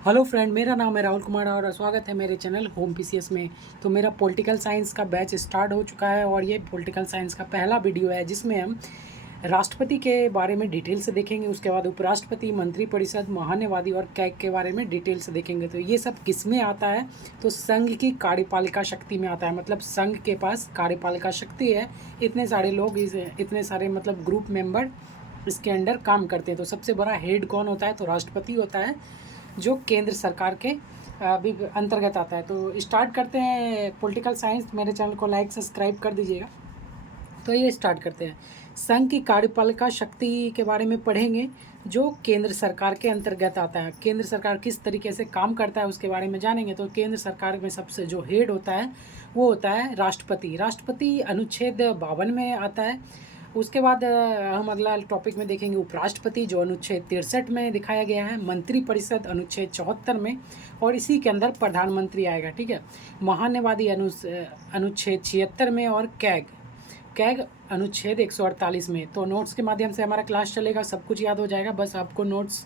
Hello friend, मेरा नाम है राहुल कुमार और स्वागत है मेरे चैनल होम पीसीएस में। तो मेरा पॉलिटिकल साइंस का बैच स्टार्ट हो चुका है और ये पॉलिटिकल साइंस का पहला वीडियो है जिसमें हम राष्ट्रपति के बारे में डिटेल से देखेंगे। उसके बाद उपराष्ट्रपति, मंत्रिपरिषद, महान्यवादी और कैग के बारे में डिटेल से देखेंगे। तो ये सब किस में आता है? तो संघ की कार्यपालिका शक्ति में आता है। मतलब संघ के पास कार्यपालिका शक्ति है, इतने सारे लोग इतने सारे मतलब ग्रुप मेंबर इसके अंडर काम करते हैं। तो सबसे बड़ा हेड कौन होता है? तो राष्ट्रपति होता है, जो केंद्र सरकार के भी अंतर्गत आता है। तो स्टार्ट करते हैं पॉलिटिकल साइंस। मेरे चैनल को लाइक सब्सक्राइब कर दीजिएगा। तो ये स्टार्ट करते हैं। संघ की कार्यपालिका शक्ति के बारे में पढ़ेंगे, जो केंद्र सरकार के अंतर्गत आता है। केंद्र सरकार किस तरीके से काम करता है उसके बारे में जानेंगे। तो केंद्र सरकार में सबसे जो हेड होता है वो होता है राष्ट्रपति। राष्ट्रपति अनुच्छेद 52 में आता है। उसके बाद हम अगला टॉपिक में देखेंगे उपराष्ट्रपति, जो अनुच्छेद 63 में दिखाया गया है। मंत्रिपरिषद अनुच्छेद 74 में, और इसी के अंदर प्रधानमंत्री आएगा। ठीक है। महान्यवादी अनुच्छेद 76 में, और कैग अनुच्छेद 148 में। तो नोट्स के माध्यम से हमारा क्लास चलेगा, सब कुछ याद हो जाएगा, बस आपको नोट्स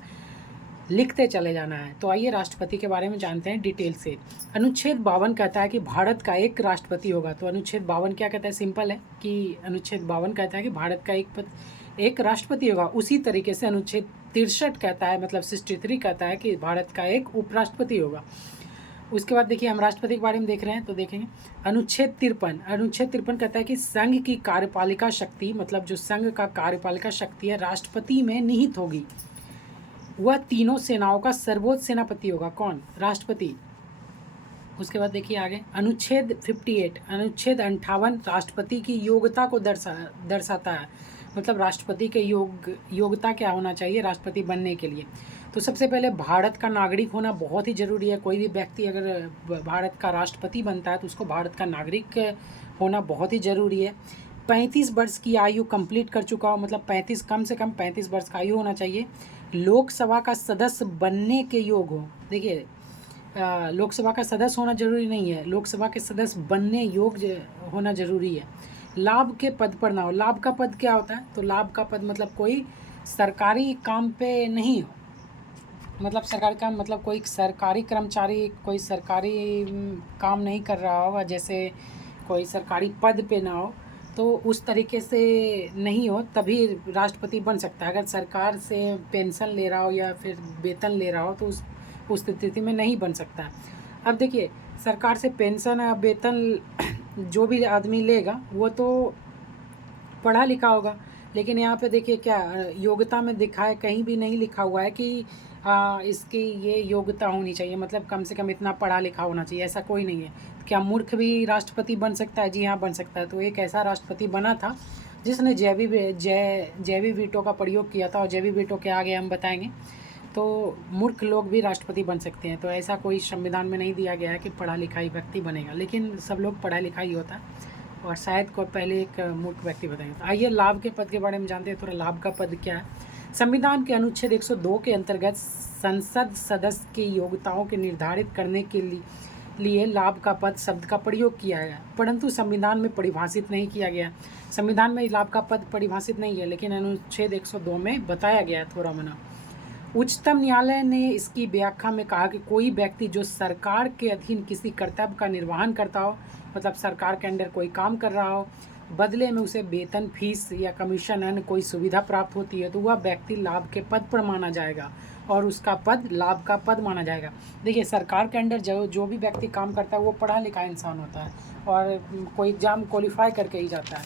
लिखते चले जाना है। तो आइए राष्ट्रपति के बारे में जानते हैं डिटेल से। अनुच्छेद 52 कहता है कि भारत का एक राष्ट्रपति होगा। तो अनुच्छेद 52 क्या कहता है? सिंपल है कि अनुच्छेद 52 कहता है कि भारत का एक राष्ट्रपति होगा। उसी तरीके से अनुच्छेद 63 कहता है, मतलब 63 कहता है कि भारत का एक उपराष्ट्रपति होगा। उसके बाद देखिए, हम राष्ट्रपति के बारे में देख रहे हैं तो देखेंगे अनुच्छेद 53 कहता है कि संघ की कार्यपालिका शक्ति, मतलब जो संघ का कार्यपालिका शक्ति है, राष्ट्रपति में निहित होगी। वह तीनों सेनाओं का सर्वोच्च सेनापति होगा। कौन? राष्ट्रपति। उसके बाद देखिए आगे, अनुच्छेद 58 राष्ट्रपति की योग्यता को दर्शाता है। मतलब राष्ट्रपति के योग्यता क्या होना चाहिए राष्ट्रपति बनने के लिए? तो सबसे पहले भारत का नागरिक होना बहुत ही ज़रूरी है। कोई भी व्यक्ति अगर भारत का राष्ट्रपति बनता है तो उसको भारत का नागरिक होना बहुत ही ज़रूरी है। 35 वर्ष की आयु कंप्लीट कर चुका हो, मतलब 35, कम से कम 35 वर्ष का आयु होना चाहिए। लोकसभा का सदस्य बनने के योग हो। देखिए, लोकसभा का सदस्य होना जरूरी नहीं है, लोकसभा के सदस्य बनने योग्य होना जरूरी है। लाभ के पद पर ना हो। लाभ का पद क्या होता है? तो लाभ का पद मतलब कोई सरकारी काम पे नहीं हो। मतलब सरकारी काम मतलब कोई सरकारी कर्मचारी कोई सरकारी काम नहीं कर रहा हो, जैसे कोई सरकारी पद पे ना हो, तो उस तरीके से नहीं हो तभी राष्ट्रपति बन सकता है। अगर सरकार से पेंशन ले रहा हो या फिर वेतन ले रहा हो तो उस स्थिति में नहीं बन सकता। अब देखिए, सरकार से पेंशन या वेतन जो भी आदमी लेगा वो तो पढ़ा लिखा होगा, लेकिन यहाँ पे देखिए क्या योग्यता में दिखा है, कहीं भी नहीं लिखा हुआ है कि इसकी ये योग्यता होनी चाहिए, मतलब कम से कम इतना पढ़ा लिखा होना चाहिए। ऐसा कोई नहीं है। क्या मूर्ख भी राष्ट्रपति बन सकता है? जी हाँ, बन सकता है। तो एक ऐसा राष्ट्रपति बना था जिसने जैवी वीटो का प्रयोग किया था, और जैवी वीटो के आगे हम बताएंगे। तो मूर्ख लोग भी राष्ट्रपति बन सकते हैं। तो ऐसा कोई संविधान में नहीं दिया गया है कि पढ़ा लिखा ही व्यक्ति बनेगा, लेकिन सब लोग पढ़ा लिखा ही होता है, और शायद को पहले एक मूर्ख व्यक्ति बताएंगे। तो आइए लाभ के पद के बारे में जानते हैं थोड़ा। लाभ का पद क्या है? संविधान के अनुच्छेद 102 के अंतर्गत संसद सदस्य की योग्यताओं के निर्धारित करने के लिए लाभ का पद शब्द का प्रयोग किया गया, परंतु संविधान में परिभाषित नहीं किया गया। संविधान में लाभ का पद परिभाषित नहीं है, लेकिन अनुच्छेद 102 में बताया गया है थोड़ा मना। उच्चतम न्यायालय ने इसकी व्याख्या में कहा कि कोई व्यक्ति जो सरकार के अधीन किसी कर्तव्य का निर्वहन करता हो, मतलब सरकार के अंडर कोई काम कर रहा हो, बदले में उसे वेतन, फीस या कमीशन अन्य कोई सुविधा प्राप्त होती है, तो वह व्यक्ति लाभ के पद पर माना जाएगा और उसका पद लाभ का पद माना जाएगा। देखिए, सरकार के अंडर जो भी व्यक्ति काम करता है वो पढ़ा लिखा इंसान होता है और कोई एग्ज़ाम क्वालिफाई करके ही जाता है।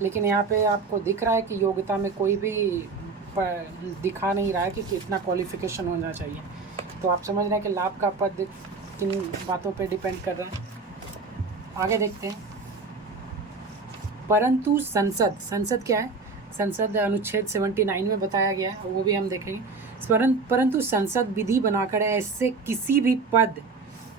लेकिन यहाँ पे आपको दिख रहा है कि योग्यता में कोई भी दिखा नहीं रहा है कि कितना क्वालिफिकेशन होना चाहिए। तो आप समझ रहे हैं कि लाभ का पद किन बातों पे डिपेंड कर रहा है। आगे देखते हैं। परंतु संसद क्या है? संसद अनुच्छेद 79 में बताया गया है, वो भी हम देखेंगे। परंतु संसद विधि बनाकर ऐसे किसी भी पद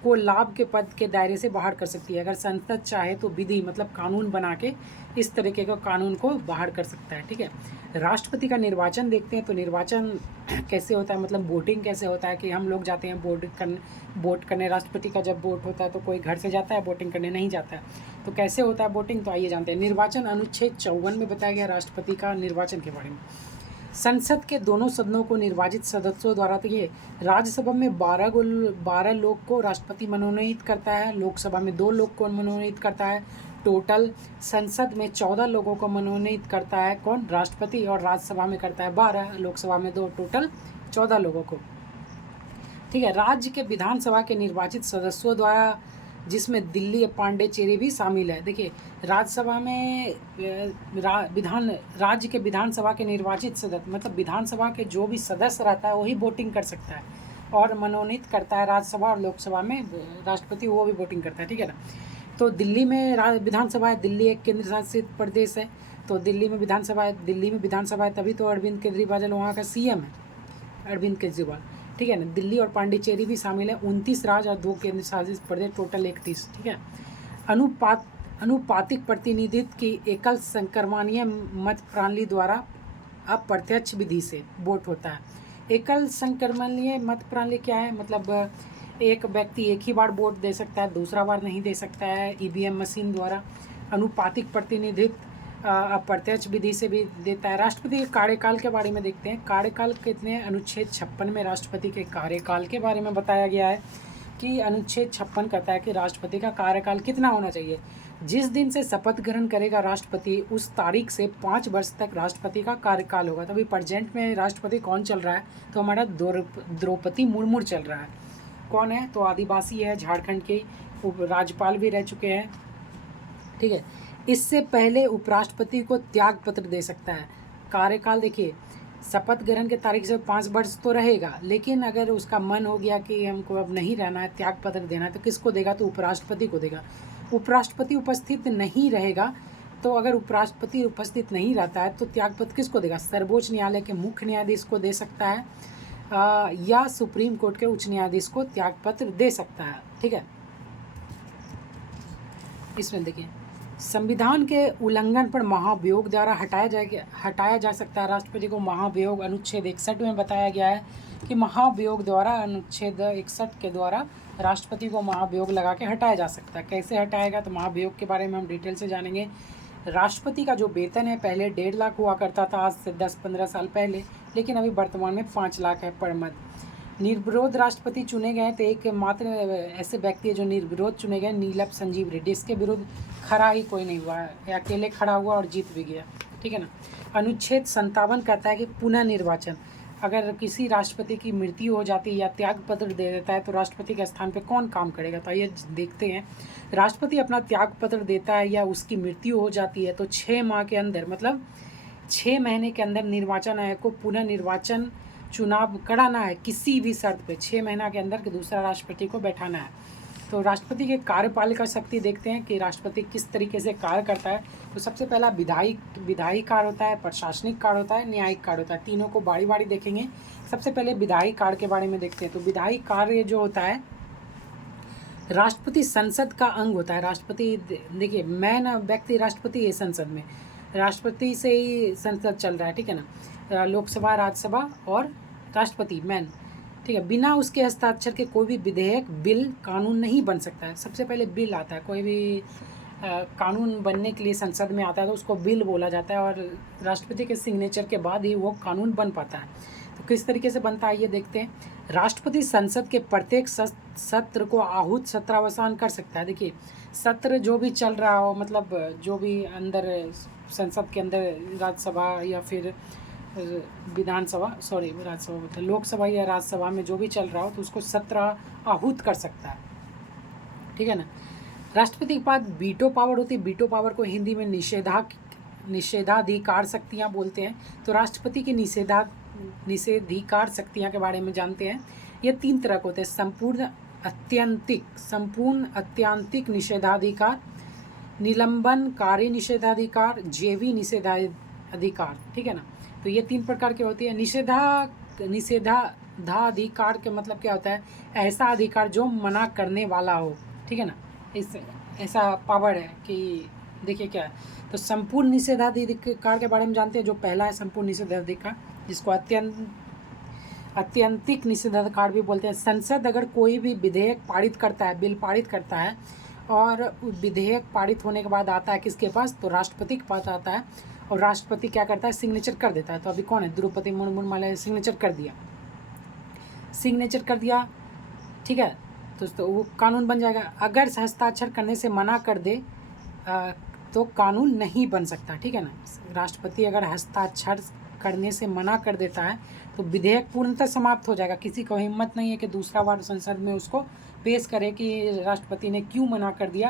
को लाभ के पद के दायरे से बाहर कर सकती है। अगर संसद चाहे तो विधि मतलब कानून बना के इस तरीके का कानून को बाहर कर सकता है। ठीक है। राष्ट्रपति का निर्वाचन देखते हैं। तो निर्वाचन कैसे होता है, मतलब वोटिंग कैसे होता है कि हम लोग जाते हैं वोट करने। राष्ट्रपति का जब वोट होता है तो कोई घर से जाता है वोटिंग करने, नहीं जाता है। तो कैसे होता है वोटिंग? तो आइए जानते हैं। निर्वाचन अनुच्छेद 54 में बताया गया राष्ट्रपति का निर्वाचन के बारे में। संसद के दोनों सदनों को निर्वाचित सदस्यों द्वारा, तो ये राज्यसभा में 12 लोग को राष्ट्रपति मनोनीत करता है, लोकसभा में 2 लोग को मनोनीत करता है। टोटल संसद में 14 लोगों को मनोनीत करता है कौन? राष्ट्रपति। और राज्यसभा में करता है 12, लोकसभा में 2, टोटल 14 लोगों को। ठीक है। राज्य के विधानसभा के निर्वाचित सदस्यों द्वारा, जिसमें दिल्ली पांडेचेरी भी शामिल है। देखिए, राज्यसभा में राज्य के विधानसभा के निर्वाचित सदस्य, मतलब विधानसभा के जो भी सदस्य रहता है वही वोटिंग कर सकता है और मनोनीत करता है। राज्यसभा और लोकसभा में राष्ट्रपति वो भी वोटिंग करता है। ठीक है ना। तो दिल्ली में विधानसभा है, दिल्ली एक केंद्र शासित प्रदेश है, तो दिल्ली में विधानसभा है, तभी तो अरविंद केजरीवाल वहाँ का CM है, अरविंद केजरीवाल। ठीक है ना। दिल्ली और पांडिचेरी भी शामिल है। 29 राज्य और 2 केंद्र शासित प्रदेश, टोटल 31। ठीक है। अनुपातिक प्रतिनिधित्व की एकल संक्रमणीय मत प्रणाली द्वारा अप्रत्यक्ष विधि से वोट होता है। एकल संक्रमणीय मत प्रणाली क्या है? मतलब एक व्यक्ति एक ही बार वोट दे सकता है, दूसरा बार नहीं दे सकता है, EVM मशीन द्वारा। अनुपातिक प्रतिनिधित्व अप्रत्यक्ष विधि से भी देता है। राष्ट्रपति के कार्यकाल के बारे में देखते हैं। कार्यकाल कितने? अनुच्छेद 56 में राष्ट्रपति के कार्यकाल के बारे में बताया गया है कि अनुच्छेद 56 कहता है कि राष्ट्रपति का कार्यकाल कितना होना चाहिए। जिस दिन से शपथ ग्रहण करेगा राष्ट्रपति, उस तारीख से 5 वर्ष तक राष्ट्रपति का कार्यकाल होगा। तो अभी प्रेजेंट में राष्ट्रपति कौन चल रहा है? तो हमारा द्रौपदी मुर्मू चल रहा है। कौन है? तो आदिवासी है, झारखंड के राज्यपाल भी रह चुके हैं। ठीक है। इससे पहले उपराष्ट्रपति को त्याग पत्र दे सकता है। कार्यकाल देखिए, शपथ ग्रहण के तारीख से 5 वर्ष तो रहेगा, लेकिन अगर उसका मन हो गया कि हमको अब नहीं रहना है, त्याग पत्र देना है, तो किसको देगा? तो उपराष्ट्रपति को देगा। उपराष्ट्रपति उपस्थित नहीं रहेगा, तो अगर उपराष्ट्रपति उपस्थित नहीं रहता है तो त्याग पत्र किसको देगा? सर्वोच्च न्यायालय के मुख्य न्यायाधीश को दे सकता है, या सुप्रीम कोर्ट के उच्च न्यायाधीश को त्याग पत्र दे सकता है। ठीक है। इसमें देखिए, संविधान के उल्लंघन पर महाभियोग द्वारा हटाया जा सकता है राष्ट्रपति को। महाभियोग अनुच्छेद 61 में बताया गया है कि महाभियोग द्वारा, अनुच्छेद 61 के द्वारा राष्ट्रपति को महाभियोग लगा के हटाया जा सकता है। कैसे हटाएगा? तो महाभियोग के बारे में हम डिटेल से जानेंगे। राष्ट्रपति का जो वेतन है पहले 1.5 लाख हुआ करता था, आज से 10-15 साल पहले, लेकिन अभी वर्तमान में 5 लाख है पर मंथ। निर्विरोध राष्ट्रपति चुने गए थे, एक मात्र ऐसे व्यक्ति है जो निर्विरोध चुने गए, नीलम संजीव रेड्डी। इसके विरुद्ध खड़ा ही कोई नहीं हुआ है, अकेले खड़ा हुआ और जीत भी गया। ठीक है ना। अनुच्छेद 57 कहता है कि पुनः निर्वाचन, अगर किसी राष्ट्रपति की मृत्यु हो जाती है या त्याग पत्र दे देता है तो राष्ट्रपति के स्थान पे कौन काम करेगा? तो आइए देखते हैं। राष्ट्रपति अपना त्याग पत्र देता है या उसकी मृत्यु हो जाती है तो 6 माह के अंदर, मतलब 6 महीने के अंदर निर्वाचन आयोग को पुनः निर्वाचन चुनाव कराना है किसी भी शर्त पे। 6 महीना के अंदर दूसरा राष्ट्रपति को बैठाना है। तो राष्ट्रपति के कार्यपालिका शक्ति देखते हैं कि राष्ट्रपति किस तरीके से कार्य करता है। तो सबसे पहला विधायी कार्य होता है, प्रशासनिक कार्य होता है, न्यायिक कार्य होता है। तीनों को बारी बारी देखेंगे। सबसे पहले विधायी कार्य के बारे में देखते हैं। तो विधायी कार्य जो होता है, राष्ट्रपति संसद का अंग होता है। राष्ट्रपति देखिए, मैन व्यक्ति राष्ट्रपति है संसद में, राष्ट्रपति से ही संसद चल रहा है। ठीक है ना। लोकसभा, राज्यसभा और राष्ट्रपति मैन। ठीक है। बिना उसके हस्ताक्षर के कोई भी विधेयक, बिल, कानून नहीं बन सकता है। सबसे पहले बिल आता है, कोई भी कानून बनने के लिए संसद में आता है तो उसको बिल बोला जाता है, और राष्ट्रपति के सिग्नेचर के बाद ही वो कानून बन पाता है। तो किस तरीके से बनता है ये देखते हैं। राष्ट्रपति संसद के प्रत्येक सत्र को आहूत सत्रावसान कर सकता है। देखिए, सत्र जो भी चल रहा हो, मतलब जो भी अंदर संसद के अंदर राज्यसभा या फिर राज्यसभा, लोकसभा या राज्यसभा में जो भी चल रहा हो तो उसको सत्र आहूत कर सकता है। ठीक है ना। राष्ट्रपति के पास वीटो पावर होती है। वीटो पावर को हिंदी में निषेधाधिकार शक्तियाँ बोलते हैं। तो राष्ट्रपति की निषेधाधिकार शक्तियाँ के बारे में जानते हैं। ये 3 तरह के होते हैं: संपूर्ण अत्यंतिक निषेधाधिकार, निलंबनकारी निषेधाधिकार, जैवी निषेधाधिकार। ठीक है ना। तो ये 3 प्रकार के होती है। निषेधाधिकार के मतलब क्या होता है? ऐसा अधिकार जो मना करने वाला हो। ठीक है ना। ऐसा पावर है कि देखिए क्या है। तो संपूर्ण निषेधाधिकार के बारे में जानते हैं। जो पहला है संपूर्ण निषेधाधिकार, जिसको अत्यंतिक निषेधाधिकार भी बोलते हैं। संसद अगर कोई भी विधेयक पारित करता है, बिल पारित करता है, और विधेयक पारित होने के बाद आता है किसके पास? तो राष्ट्रपति के पास आता है, और राष्ट्रपति क्या करता है, सिग्नेचर कर देता है। तो अभी कौन है, द्रौपदी मुर्मू ने सिग्नेचर कर दिया, सिग्नेचर कर दिया, ठीक है, तो वो कानून बन जाएगा। अगर हस्ताक्षर करने से मना कर दे तो कानून नहीं बन सकता, ठीक है ना। राष्ट्रपति अगर हस्ताक्षर करने से मना कर देता है तो विधेयक पूर्णतः समाप्त हो जाएगा। किसी को हिम्मत नहीं है कि दूसरा बार संसद में उसको पेश करे कि राष्ट्रपति ने क्यों मना कर दिया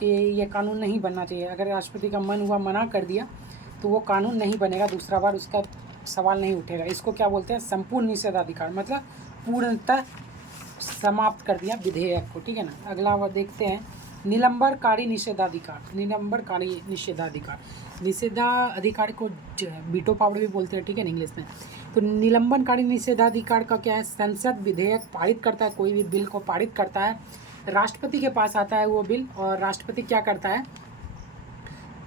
कि ये कानून नहीं बनना चाहिए। अगर राष्ट्रपति का मन हुआ मना कर दिया तो वो कानून नहीं बनेगा, दूसरा बार उसका सवाल नहीं उठेगा। इसको क्या बोलते हैं, संपूर्ण निषेधाधिकार, मतलब पूर्णतः समाप्त कर दिया विधेयक को, ठीक है ना। अगला वो देखते हैं, निलंबनकारी निषेधाधिकार। निलंबनकारी निषेधाधिकार, निषेधाधिकार को वीटो पावर भी बोलते हैं, ठीक है ना, इंग्लिश में। तो निलंबनकारी निषेधाधिकार का क्या है, संसद विधेयक पारित करता है, कोई भी बिल को पारित करता है, राष्ट्रपति के पास आता है वो बिल, और राष्ट्रपति क्या करता है,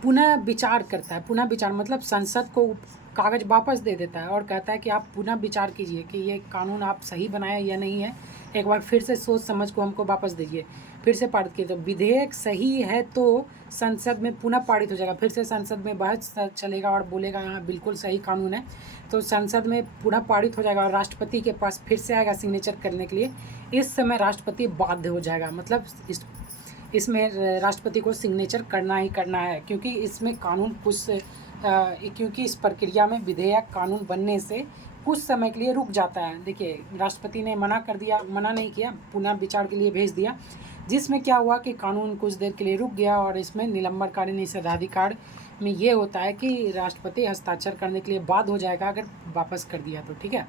पुनः विचार करता है। पुनः विचार मतलब संसद को कागज़ वापस दे देता है और कहता है कि आप पुनः विचार कीजिए कि ये कानून आप सही बनाए या नहीं है, एक बार फिर से सोच समझ को हमको वापस दीजिए, फिर से पारित किए। तो विधेयक सही है तो संसद में पुनः पारित हो जाएगा, फिर से संसद में बहस चलेगा और बोलेगा हाँ बिल्कुल सही कानून है, तो संसद में पुनः पारित हो जाएगा और राष्ट्रपति के पास फिर से आएगा सिग्नेचर करने के लिए। इस समय राष्ट्रपति बाध्य हो जाएगा, मतलब इसमें राष्ट्रपति को सिग्नेचर करना ही करना है, क्योंकि इसमें कानून क्योंकि इस प्रक्रिया में विधेयक कानून बनने से कुछ समय के लिए रुक जाता है। देखिए राष्ट्रपति ने मना कर दिया, मना नहीं किया, पुनः विचार के लिए भेज दिया, जिसमें क्या हुआ कि कानून कुछ देर के लिए रुक गया। और इसमें निलंबनकारी निषेधाधिकार में ये होता है कि राष्ट्रपति हस्ताक्षर करने के लिए बाध्य हो जाएगा अगर वापस कर दिया तो, ठीक है।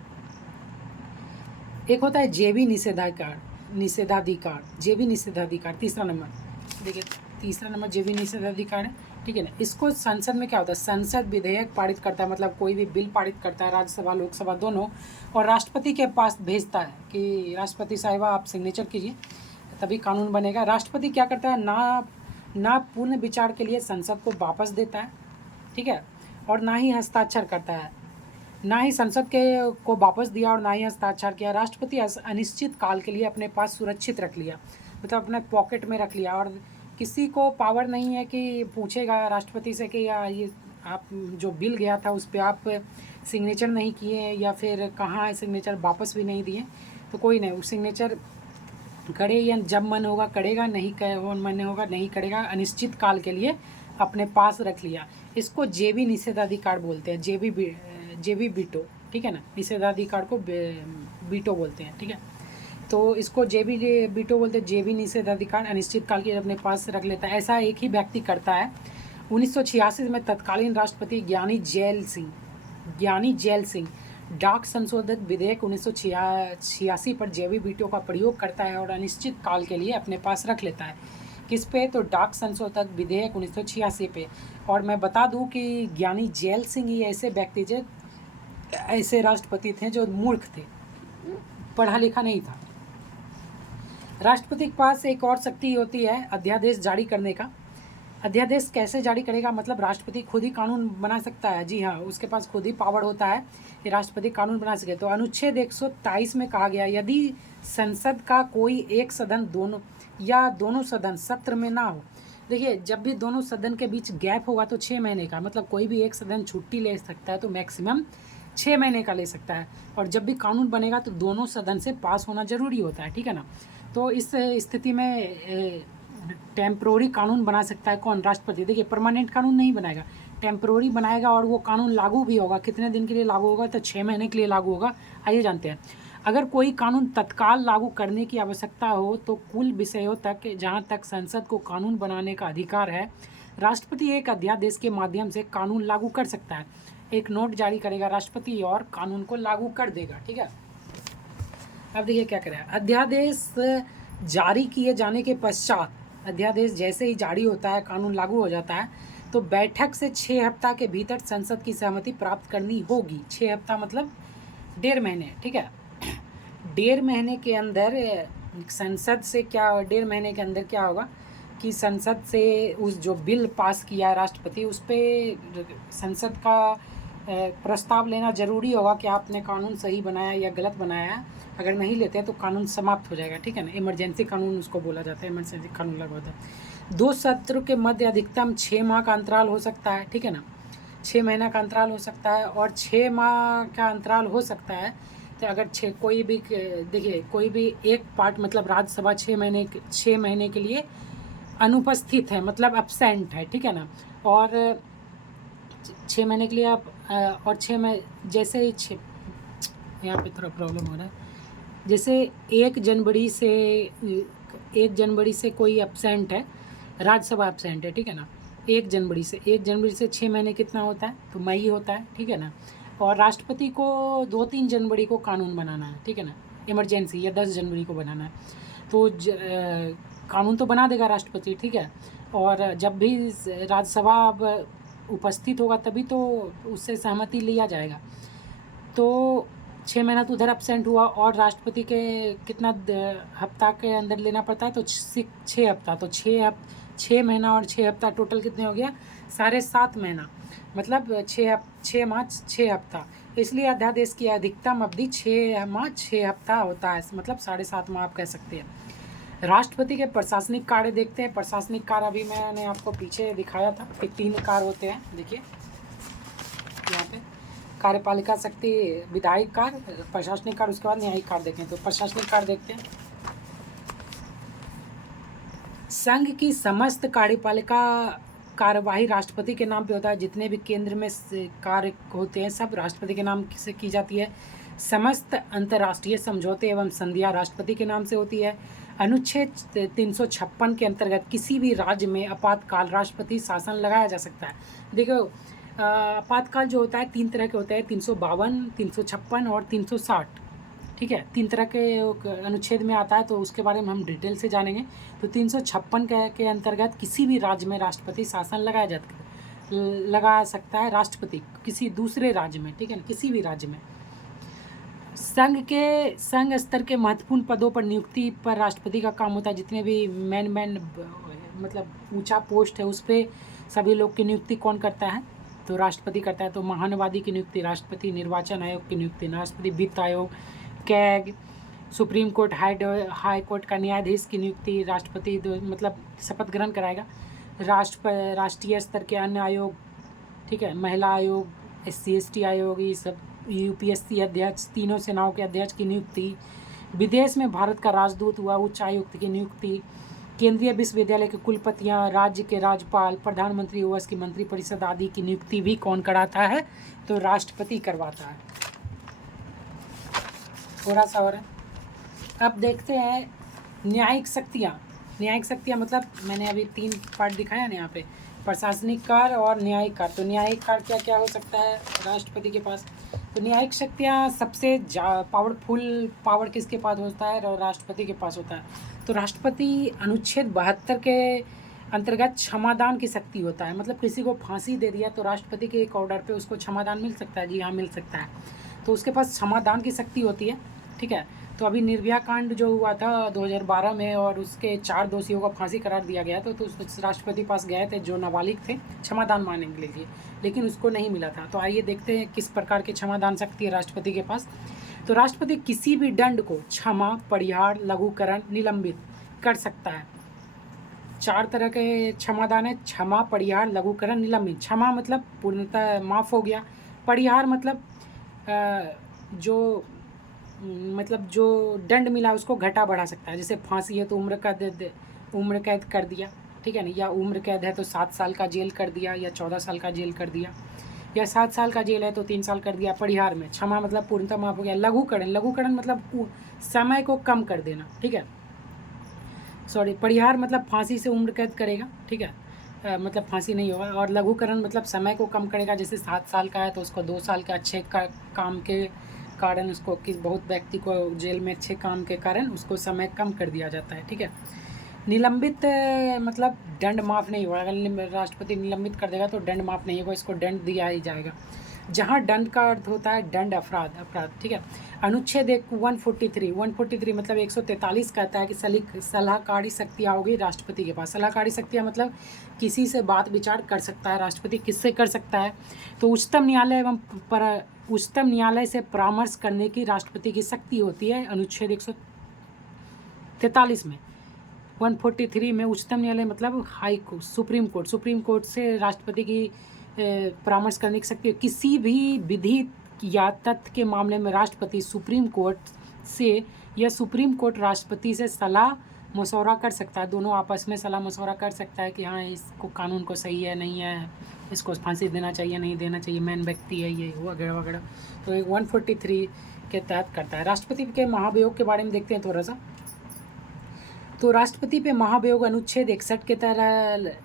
एक होता है जेबी निषेधाधिकार, जेबी निषेधाधिकार, तीसरा नंबर। देखिए तीसरा नंबर जेबी निषेधाधिकार है, ठीक है ना। इसको संसद में क्या होता है, संसद विधेयक पारित करता है, मतलब कोई भी बिल पारित करता है, राज्यसभा लोकसभा दोनों, और राष्ट्रपति के पास भेजता है कि राष्ट्रपति साहिबा आप सिग्नेचर कीजिए तभी कानून बनेगा। राष्ट्रपति क्या करता है, ना पुनः विचार के लिए संसद को वापस देता है, ठीक है, और ना ही हस्ताक्षर करता है, ना ही संसद को वापस दिया और ना ही हस्ताक्षर किया। राष्ट्रपति अनिश्चित काल के लिए अपने पास सुरक्षित रख लिया, मतलब अपने पॉकेट में रख लिया, और किसी को पावर नहीं है कि पूछेगा राष्ट्रपति से कि ये आप जो बिल गया था उस पर आप सिग्नेचर नहीं किए या फिर कहाँ है सिग्नेचर, वापस भी नहीं दिए, तो कोई नहीं, सिग्नेचर करे या जब मन होगा करेगा, नहीं मन होगा नहीं करेगा, अनिश्चित काल के लिए अपने पास रख लिया। इसको जेबी निषेधाधिकार बोलते हैं, जेबी वीटो, ठीक है ना, निषेधाधिकार को वीटो बोलते हैं, ठीक है। तो इसको जेबी वीटो बोलते हैं, जेबी निषेधाधिकार अनिश्चित काल के अपने पास रख लेता है। ऐसा एक ही व्यक्ति करता है। 1986 में तत्कालीन राष्ट्रपति ज्ञानी जैल सिंह डाक संशोधित विधेयक 1986 पर जेबी वीटो का प्रयोग करता है और अनिश्चित काल के लिए अपने पास रख लेता है। किस पे, तो डाक संशोधित विधेयक 1986 पे। और मैं बता दूं कि ज्ञानी जैल सिंह ही ऐसे व्यक्ति थे, ऐसे राष्ट्रपति थे जो मूर्ख थे, पढ़ा लिखा नहीं था। राष्ट्रपति के पास एक और शक्ति होती है अध्यादेश जारी करने का। अध्यादेश कैसे जारी करेगा, मतलब राष्ट्रपति खुद ही कानून बना सकता है, जी हाँ, उसके पास खुद ही पावर होता है कि राष्ट्रपति कानून बना सके। तो अनुच्छेद 123 में कहा गया, यदि संसद का कोई एक सदन दोनों सदन सत्र में ना हो, देखिए जब भी दोनों सदन के बीच गैप होगा तो 6 महीने का, मतलब कोई भी एक सदन छुट्टी ले सकता है तो मैक्सिमम 6 महीने का ले सकता है, और जब भी कानून बनेगा तो दोनों सदन से पास होना जरूरी होता है, ठीक है ना। तो इस स्थिति में टेम्प्रोरी कानून बना सकता है कौन, राष्ट्रपति। देखिए परमानेंट कानून नहीं बनाएगा, टेम्प्रोरी बनाएगा, और वो कानून लागू भी होगा। कितने दिन के लिए लागू होगा, तो 6 महीने के लिए लागू होगा। आइए जानते हैं। अगर कोई कानून तत्काल लागू करने की आवश्यकता हो तो कुल विषयों तक जहाँ तक संसद को कानून बनाने का अधिकार है, राष्ट्रपति एक अध्यादेश के माध्यम से कानून लागू कर सकता है। एक नोट जारी करेगा राष्ट्रपति और कानून को लागू कर देगा, ठीक है। अब देखिए क्या करें, अध्यादेश जारी किए जाने के पश्चात, अध्यादेश जैसे ही जारी होता है, कानून लागू हो जाता है, तो बैठक से 6 हफ्ता के भीतर संसद की सहमति प्राप्त करनी होगी। 6 हफ्ता मतलब 1.5 महीने, ठीक है। 1.5 महीने के अंदर संसद से क्या, 1.5 महीने के अंदर क्या होगा कि संसद से उस जो बिल पास किया है राष्ट्रपति, उस पर संसद का प्रस्ताव लेना जरूरी होगा कि आपने कानून सही बनाया या गलत बनाया है। अगर नहीं लेते हैं तो कानून समाप्त हो जाएगा, ठीक है ना। इमरजेंसी कानून उसको बोला जाता है, इमरजेंसी कानून लागू होता है। 2 सत्र के मध्य अधिकतम 6 माह का अंतराल हो सकता है, ठीक है ना। 6 महीना का अंतराल हो सकता है और 6 माह का अंतराल हो सकता है। तो अगर कोई भी देखिए कोई भी एक पार्ट मतलब राज्यसभा 6 महीने के लिए अनुपस्थित है, मतलब अब्सेंट है, ठीक है ना। और 6 महीने के लिए आप और 6 महीने जैसे ही 6, यहाँ पे थोड़ा प्रॉब्लम हो रहा है। जैसे 1 जनवरी से कोई एब्सेंट है, राज्यसभा एब्सेंट है, ठीक है ना। 1 जनवरी से 6 महीने कितना होता है, तो मई होता है, ठीक है ना। और राष्ट्रपति को 2-3 जनवरी को कानून बनाना है, ठीक है ना, इमरजेंसी, या 10 जनवरी को बनाना है। तो कानून तो बना देगा राष्ट्रपति, ठीक है। और जब भी राज्यसभा अब उपस्थित होगा तभी तो उससे सहमति लिया जाएगा। तो 6 महीना तो उधर एब्सेंट हुआ और राष्ट्रपति के कितना हफ्ता के अंदर लेना पड़ता है, तो 6 हफ्ता, तो 6 महीना और 6 हफ्ता टोटल कितने हो गया, 7.5 महीना, मतलब 6 माह 6 हफ्ता। इसलिए अध्यादेश की अधिकतम अवधि 6 माह 6 हफ्ता होता है, मतलब 7.5 माह आप कह सकते हैं। राष्ट्रपति के प्रशासनिक कार्य देखते हैं। प्रशासनिक कार्य अभी मैंने आपको पीछे दिखाया था कि 3 कार्य होते हैं, देखिए यहाँ पे कार्यपालिका शक्ति, विधायिक कार्य, प्रशासनिक कार्य, उसके बाद न्यायिक कार्य देखें। तो प्रशासनिक कार्य देखते हैं। संघ की समस्त कार्यपालिका कार्यवाही राष्ट्रपति के नाम पे होता है। जितने भी केंद्र में कार्य होते हैं सब राष्ट्रपति के नाम से की जाती है। समस्त अंतर्राष्ट्रीय समझौते एवं संधियां राष्ट्रपति के नाम से होती है। अनुच्छेद 356 के अंतर्गत किसी भी राज्य में आपातकाल राष्ट्रपति शासन लगाया जा सकता है। देखो आपातकाल जो होता है 3 तरह के होते हैं, 352, 356 और 360, ठीक है। 3 तरह के अनुच्छेद में आता है, तो उसके बारे में हम डिटेल से जानेंगे। तो 356 के अंतर्गत किसी भी राज्य में राष्ट्रपति शासन लगा सकता है राष्ट्रपति किसी दूसरे राज्य में, ठीक है ना, किसी भी राज्य में। संघ स्तर के महत्वपूर्ण पदों पर नियुक्ति पर राष्ट्रपति का काम होता है। जितने भी मैन मतलब ऊंचा पोस्ट है उस पर सभी लोग की नियुक्ति कौन करता है, तो राष्ट्रपति करता है। तो महानुवादी की नियुक्ति राष्ट्रपति, निर्वाचन आयोग की नियुक्ति राष्ट्रपति, वित्त आयोग, CAG, supreme court, high court का न्यायाधीश की नियुक्ति राष्ट्रपति मतलब शपथ ग्रहण कराएगा। राष्ट्रीय स्तर के अन्य आयोग, ठीक है, महिला आयोग, SC/ST आयोग, ये सब, UPSC अध्यक्ष, तीनों सेनाओं के अध्यक्ष की नियुक्ति, विदेश में भारत का राजदूत हुआ उच्च आयुक्त की नियुक्ति, केंद्रीय विश्वविद्यालय के कुलपतियां, राज्य के राज्यपाल, प्रधानमंत्री ओवैस की मंत्रिपरिषद आदि की नियुक्ति भी कौन कराता है, तो राष्ट्रपति करवाता है। थोड़ा सा और है। अब देखते हैं न्यायिक शक्तियाँ मतलब मैंने अभी 3 पार्ट दिखाया ना यहाँ पे, प्रशासनिक कार्य और न्यायिक कार्य। तो न्यायिक कार्य क्या क्या हो सकता है राष्ट्रपति के पास, तो न्यायिक शक्तियाँ सबसे पावरफुल पावर किसके पास होता है, और राष्ट्रपति के पास होता है। तो राष्ट्रपति अनुच्छेद 72 के अंतर्गत क्षमादान की शक्ति होता है, मतलब किसी को फांसी दे दिया तो राष्ट्रपति के एक ऑर्डर पे उसको क्षमादान मिल सकता है, जी हाँ मिल सकता है। तो उसके पास क्षमादान की शक्ति होती है, ठीक है। तो अभी निर्भया कांड जो हुआ था 2012 में और उसके 4 दोषियों को फांसी करार दिया गया था, तो उस राष्ट्रपति पास गए थे जो नाबालिग थे क्षमादान मांगने के लिए, लेकिन उसको नहीं मिला था। तो आइए देखते हैं किस प्रकार की क्षमादान शक्ति है राष्ट्रपति के पास। तो राष्ट्रपति किसी भी दंड को क्षमा, परिहार, लघुकरण, निलंबित कर सकता है। 4 तरह के क्षमादान है, क्षमा, परिहार, लघुकरण, निलंबित। क्षमा मतलब पूर्णतः माफ़ हो गया, परिहार मतलब जो दंड मिला उसको घटा बढ़ा सकता है। जैसे फांसी है तो उम्र कैद कर दिया, ठीक है ना, या उम्र कैद है तो 7 साल का जेल कर दिया या 14 साल का जेल कर दिया, या 7 साल का जेल है तो 3 साल कर दिया। परिहार में क्षमा मतलब पूर्णतः माफ हो गया। लघुकरण मतलब समय को कम कर देना, ठीक है। परिहार मतलब फांसी से उम्र कैद करेगा, ठीक है, मतलब फांसी नहीं होगा। और लघुकरण मतलब समय को कम करेगा, जैसे 7 साल का है तो उसको 2 साल के अच्छे काम के कारण उसको बहुत व्यक्ति को जेल में अच्छे काम के कारण उसको समय कम कर दिया जाता है, ठीक है। निलंबित मतलब दंड माफ़ नहीं होगा। अगर राष्ट्रपति निलंबित कर देगा तो दंड माफ़ नहीं होगा, इसको दंड दिया ही जाएगा। जहाँ दंड का अर्थ होता है दंड, अपराध, ठीक है। अनुच्छेद 143 मतलब 143 कहता है कि सलाहकारी शक्तियाँ होगी राष्ट्रपति के पास। सलाहकारी शक्तियाँ मतलब किसी से बात विचार कर सकता है राष्ट्रपति। किससे कर सकता है, तो उच्चतम न्यायालय से परामर्श करने की राष्ट्रपति की शक्ति होती है। अनुच्छेद 143 में 143 में उच्चतम न्यायालय मतलब हाई कोर्ट, सुप्रीम कोर्ट से राष्ट्रपति की परामर्श करने की शक्ति, किसी भी विधि या तथ्य के मामले में राष्ट्रपति सुप्रीम कोर्ट से या सुप्रीम कोर्ट राष्ट्रपति से सलाह मशवरा कर सकता है। दोनों आपस में सलाह मशवरा कर सकता है कि हाँ इसको कानून को सही है नहीं है, इसको फांसी देना चाहिए नहीं देना चाहिए, मैन व्यक्ति है ये वगैरह वगैरह। तो 143 के तहत करता है। राष्ट्रपति के महाभियोग के बारे में देखते हैं थोड़ा सा। तो राष्ट्रपति पे महाभियोग अनुच्छेद 61 के तहत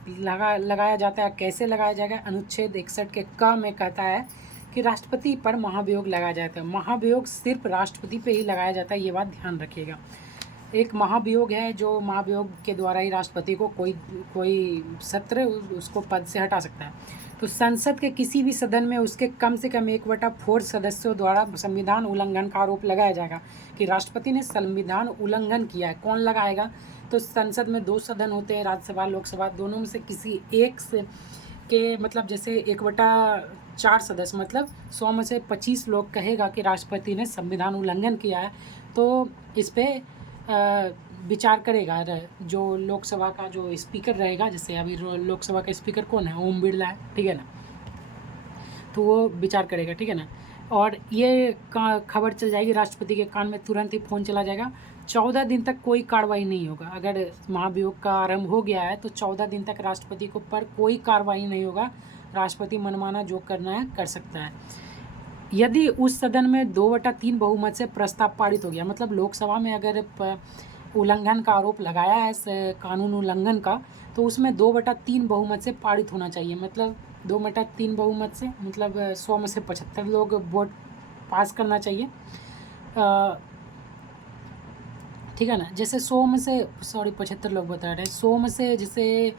लगाया जाता है। कैसे लगाया जाएगा? अनुच्छेद 61 के क में कहता है कि राष्ट्रपति पर महाभियोग लगाया जाता है। महाभियोग सिर्फ राष्ट्रपति पे ही लगाया जाता है, ये बात ध्यान रखिएगा। एक महाभियोग है जो महाभियोग के द्वारा ही राष्ट्रपति को कोई सत्र उसको पद से हटा सकता है। तो संसद के किसी भी सदन में उसके कम से कम 1/4 सदस्यों द्वारा संविधान उल्लंघन का आरोप लगाया जाएगा कि राष्ट्रपति ने संविधान उल्लंघन किया है। कौन लगाएगा? तो संसद में 2 सदन होते हैं, राज्यसभा लोकसभा, दोनों में से किसी एक से के मतलब जैसे 1/4 सदस्य मतलब 100 में से 25 लोग कहेगा कि राष्ट्रपति ने संविधान उल्लंघन किया है, तो इस पर विचार करेगा जो लोकसभा का जो स्पीकर रहेगा। जैसे अभी लोकसभा का स्पीकर कौन है? ओम बिरला है, ठीक है ना। तो वो विचार करेगा, ठीक है ना। और ये खबर चल जाएगी राष्ट्रपति के कान में, तुरंत ही फ़ोन चला जाएगा। 14 दिन तक कोई कार्रवाई नहीं होगा। अगर महाभियोग का आरंभ हो गया है तो 14 दिन तक राष्ट्रपति के ऊपर कोई कार्रवाई नहीं होगा। राष्ट्रपति मनमाना जो करना है कर सकता है। यदि उस सदन में 2/3 बहुमत से प्रस्ताव पारित हो गया, मतलब लोकसभा में अगर उल्लंघन का आरोप लगाया है कानून उल्लंघन का, तो उसमें 2/3 बहुमत से पारित होना चाहिए। मतलब 2/3 बहुमत से मतलब 100 में से 75 लोग वोट पास करना चाहिए, ठीक है ना। जैसे 100 में से 75 लोग बता रहे हैं, 100 में से जैसे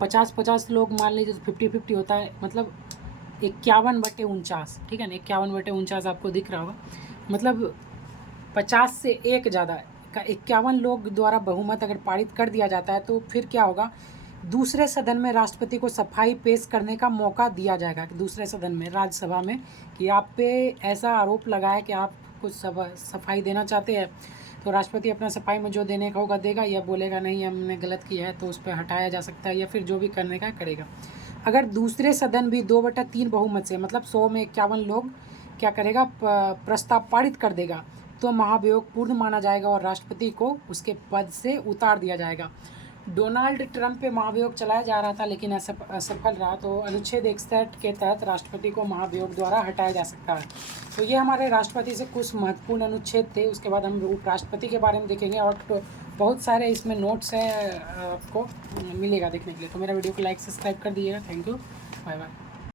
50-50 लोग मान लीजिए, 50-50 होता है, मतलब 51/49, ठीक है ना। 51/49 आपको दिख रहा होगा, मतलब 50 से एक ज़्यादा का 51 लोग द्वारा बहुमत अगर पारित कर दिया जाता है तो फिर क्या होगा? दूसरे सदन में राष्ट्रपति को सफाई पेश करने का मौका दिया जाएगा कि दूसरे सदन में राज्यसभा में कि आप पे ऐसा आरोप लगा है कि आप कुछ सफाई देना चाहते हैं, तो राष्ट्रपति अपना सफाई में जो देने का होगा देगा, या बोलेगा नहीं हमने गलत किया है तो उस पर हटाया जा सकता है, या फिर जो भी करने का करेगा। अगर दूसरे सदन भी 2/3 बहुमत से मतलब 100 में 51 लोग क्या करेगा? प्रस्ताव पारित कर देगा, तो महाभियोग पूर्ण माना जाएगा और राष्ट्रपति को उसके पद से उतार दिया जाएगा। डोनाल्ड ट्रंप पे महाभियोग चलाया जा रहा था लेकिन असफल रहा, तो अनुच्छेद 61 के तहत राष्ट्रपति को महाभियोग द्वारा हटाया जा सकता है। तो ये हमारे राष्ट्रपति से कुछ महत्वपूर्ण अनुच्छेद थे। उसके बाद हम उपराष्ट्रपति के बारे में देखेंगे और तो बहुत सारे इसमें नोट्स हैं, आपको मिलेगा देखने के लिए। तो मेरा वीडियो को लाइक सब्सक्राइब कर दीजिएगा। Thank you, bye bye.